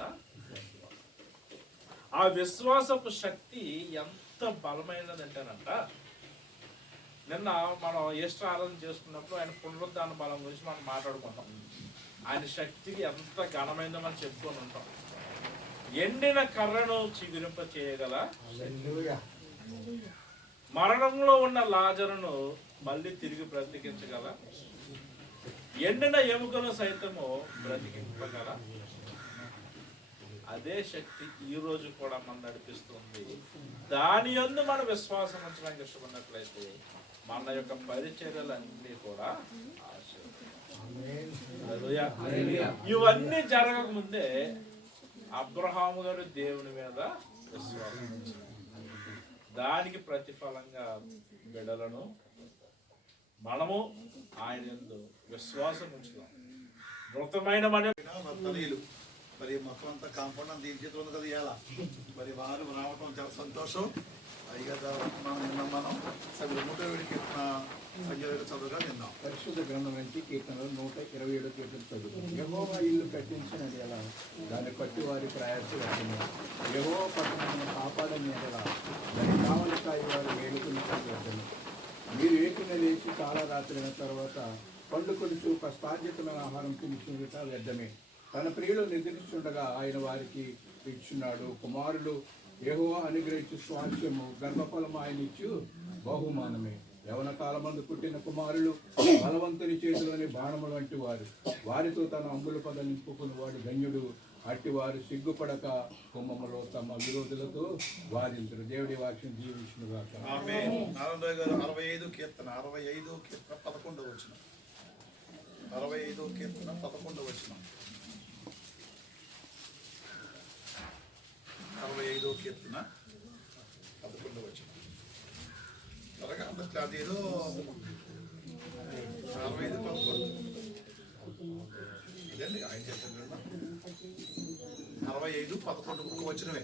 ఆ విశ్వాసపు శక్తి ఎంత బలమైనదంటేనంట, నిన్న మనం ఈస్టర్ ఆరాధన చేసుకున్నప్పుడు ఆయన పునరుద్ధాన బలం గురించి మనం మాట్లాడుకుంటాం. ఆయన శక్తికి ఎంత ఘనమైందో మనం చెప్పుకొని ఉంటాం. ఎండిన కర్రను చిగురింప చేయగల, మరణంలో ఉన్న లాజరును మళ్ళీ తిరిగి బ్రతికించగల, ఎండిన ఎముకను సైతము బ్రతికింపగల అదే శక్తి ఈ రోజు కూడా మనం నడిపిస్తుంది. దాని యందు మన విశ్వాసం ఉంచడానికి ఇష్టపడినట్లయితే మన యొక్క పరిచర్యలన్నీ కూడా ఇవన్నీ జరగక ముందే అబ్రహాము గారు దేవుని మీద విశ్వాసం ఉంచారు. దానికి ప్రతిఫలంగా బిడ్డలను మనము ఆయన యందు విశ్వాసం ఉంచుదాం. మృతమైన మన మరి మొత్తం అంతా కాంపౌండ్ దీని చేతిలో ఉంది కదా ఇవాళ. మరి వారు రావటం చాలా సంతోషం. అయిగా మనం సభ్యులు 120 కీర్తన సంఖ్యలో చదువుగా విన్నాం. పరిశుద్ధ గ్రంథం నుంచి కీర్తనలు 127 కీర్తన చదువు. యెహోవా ఇల్లు కట్టించిన ఎడల దాన్ని కట్టి వారి ప్రయాసము, యెహోవా పట్టణమును కాపాడని ఎడల దాని కావలి కాయి వారు వేడుకుని. మీరు ఏకిన లేచి చాలా రాత్రైన తర్వాత పండుకొడుచు కష్టార్జితమైన ఆహారం తినిచుట వ్యర్థమే. తన ప్రియులు నిద్రిస్తుండగా ఆయన వారికి ఇచ్చున్నాడు. కుమారులు యెహోవా అనుగ్రహించు స్వాస్థ్యము, గర్భఫలము ఆయన ఇచ్చు బహుమానమే. యవన కాలమందు పుట్టిన కుమారులు బలవంతుని చేతిలోని బాణములు వంటి వారు. వారితో తన అంబుల పద నింపుకుని వాడు ధన్యుడు. అట్టి వారు సిగ్గుపడక కుమ్మములో తమ విరోధులతో వారించరు. దేవుడి వాక్యం జీవించునుగాక. ఆమేన్. నారాయణ గారు 65 కీర్తన 11వ వచనం. 65వ కీర్తన 11వ వచనం. 65వ కీర్తన 11వ వచనం. త్వరగా అందరికి అదేదో 65:11 ఇదండి ఆయన చెప్పండి. 65:11 ఒక్క వచనమే.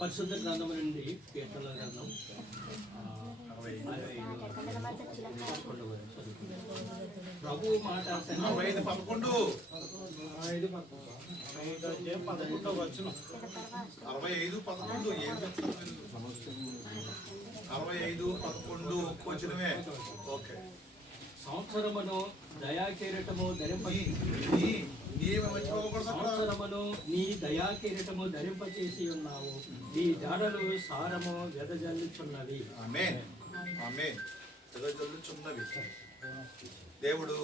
పరిశుద్ధ గ్రంథం నుండి కీర్తనల గ్రంథం 65:11 ప్రభు మాట 65:11 65:11 ఏం చెప్తారు మీరు? 65:11 ఒక్క వచనమే. ఓకే. సంవత్సరమును దయాకిరీటము సంవత్సరమును నీ దయాకిరీటము ధరింపచేసి ఉన్నావు. నీ జాడలు సారము వెదజల్లుచున్నవి. ఆమేన్. ఆమేన్. వెదజల్లుచున్నవి. దేవుడు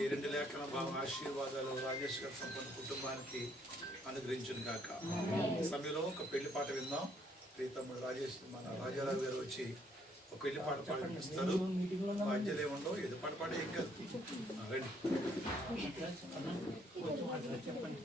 ఈ 2 లేఖన భావ ఆశీర్వాదాలు రాజేష్ గారి సంపన్న కుటుంబానికి అనుగ్రహించును గాక. సమయంలో ఒక పెళ్లి పాట విందాం. ప్రీతమ్ముడు రాజేష్ మన రాజారావు గారు వచ్చి ఒక పెళ్లి పాట పాడిస్తారు. బాధ్యతలు ఏముండవు, ఏదో పాట పాడే ఏం కాదు. రండి. చెప్పండి.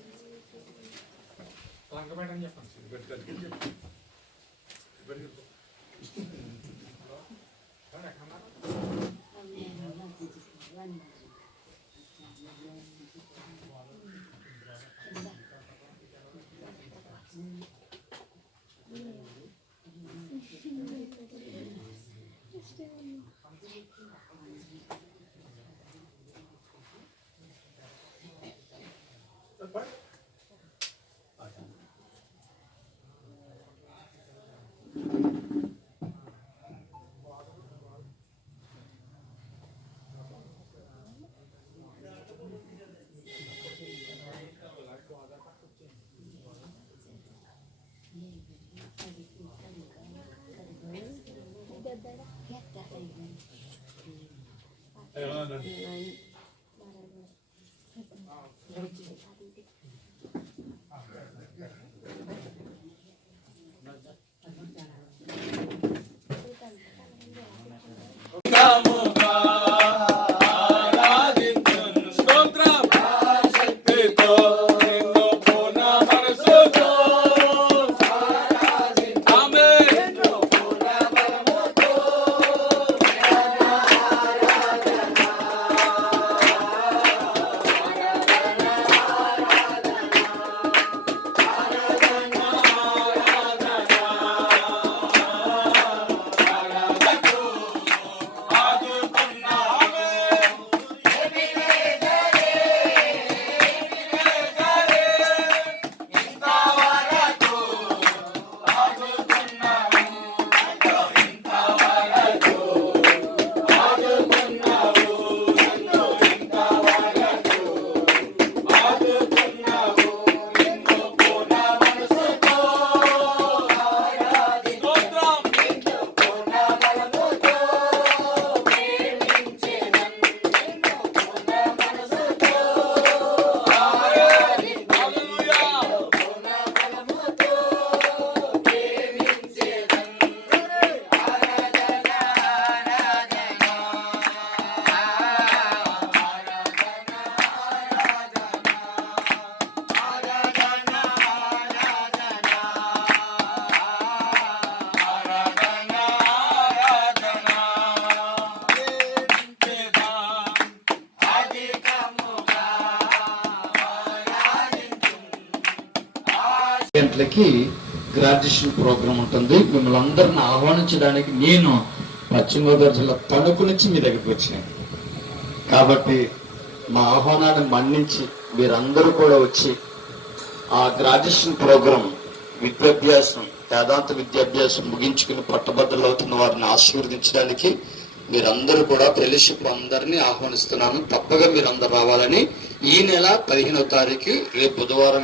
గంటలకి గ్రాడ్యుయేషన్ ప్రోగ్రామ్ ఉంటుంది. మిమ్మల్ని అందరిని ఆహ్వానించడానికి నేను పశ్చిమ గోదావరి జిల్లా తణుకు నుంచి మీ దగ్గరికి వచ్చాను. కాబట్టి మా ఆహ్వానాన్ని మన్నించి మీరందరూ కూడా వచ్చి ఆ గ్రాడ్యుయేషన్ ప్రోగ్రాం విద్యాభ్యాసం వేదాంత విద్యాభ్యాసం ముగించుకుని పట్టభద్రులు అవుతున్న వారిని ఆశీర్వదించడానికి మీరందరూ కూడా ఫెలోషిప్ అందరినీ ఆహ్వానిస్తున్నాను. తప్పగా మీరందరూ రావాలని. ఈ నెల 15వ తారీఖు రేపు బుధవారం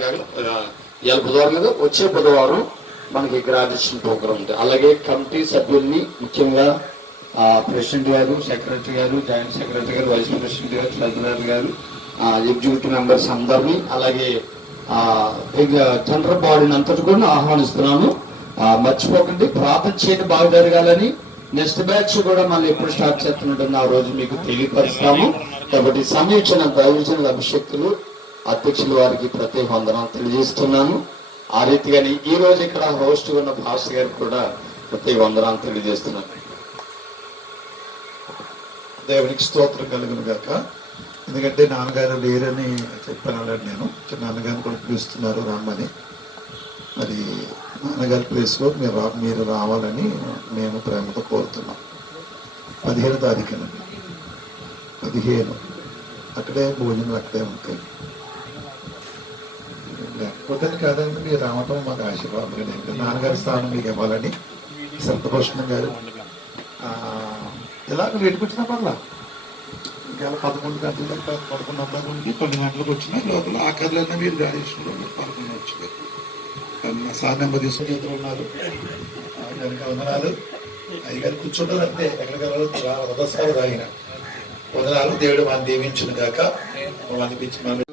ఇవాళ బుధవారం మీద వచ్చే బుధవారం మనకి గ్రాడ్యుయేషన్ ప్రోగ్రామ్ ఉంది. అలాగే కమిటీ సభ్యుల్ని ముఖ్యంగా ప్రెసిడెంట్ గారు, సెక్రటరీ గారు, జాయింట్ సెక్రటరీ గారు, వైస్ ప్రెసిడెంట్ గారు, ట్రెజరర్ గారు, ఎగ్జిక్యూటివ్ మెంబర్స్ అందరినీ, అలాగే జనరల్ బాడీని అంతటి కూడా ఆహ్వానిస్తున్నాను. మర్చిపోకండి, ప్రార్థన చేయడం బాగా జరగాలని. నెక్స్ట్ బ్యాచ్ కూడా మళ్ళీ ఎప్పుడు స్టార్ట్ చేస్తున్నట్టు ఆ రోజు మీకు తెలియపరుస్తాము. కాబట్టి సమయం ఇచ్చిన దైవజనుల అభిషేక్తులు అధ్యక్షుల వారికి ప్రత్యేక వందనాలు తెలియజేస్తున్నాను. ఆ రీతిగానే ఈ రోజు ఇక్కడ హోస్ట్ ఉన్న భాస్కర్ గారికి కూడా ప్రత్యేక వందనాలు తెలియజేస్తున్నాను. దేవునికి స్తోత్రం కలుగును గాక. ఎందుకంటే నాన్నగారు లేరని చెప్పాను నేను. నాన్నగారిని కూడా పిలుస్తున్నారు రమ్మని. మరి నాన్నగారి ప్లేస్లో మీరు రావాలని మేము ప్రేమతో కోరుతున్నాం. 15వ తారీఖునండి, 15 అక్కడే భోజనం అక్కడే ఉంటాయి. లేకపోతే కాదండి, మీరు రావటం మాకు ఆశీర్వాదం. నాన్నగారి స్థానం మీకు ఇవ్వాలని సంతోషం గారు ఇలాగ లేటుకు వచ్చినా పర్లా. ఇంకా 11 గంటల 11:30 12 గంటలకు వచ్చినా లోపల ఆఖరిలో మీరు గాడి పాల్గొని వచ్చారు. నా సార్ నెంబర్ తీసుకుని చేతులు ఉన్నారు. దానికి వందనాలు. అయ్యగారు కూర్చుంటారు అంతే, ఎక్కడికి వదసారు ఆయన వందనాలు. దేవుడు మనం దీవించును గాక. అనిపించి మనం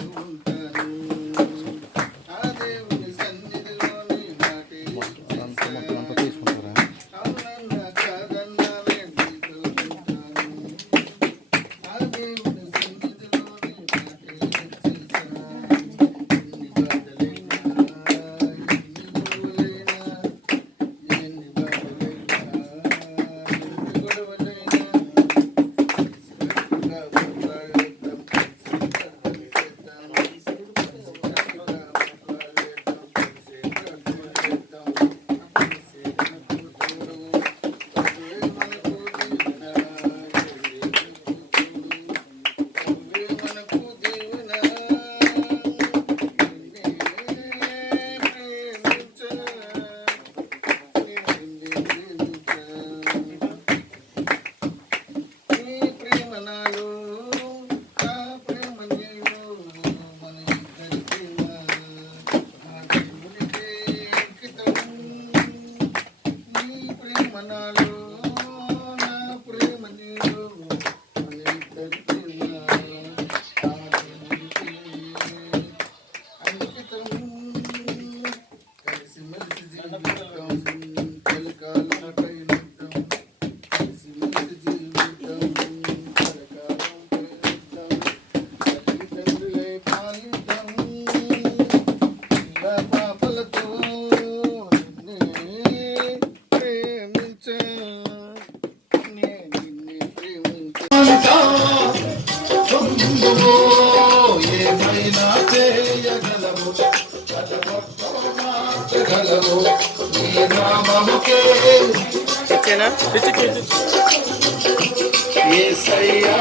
యేసయ్యా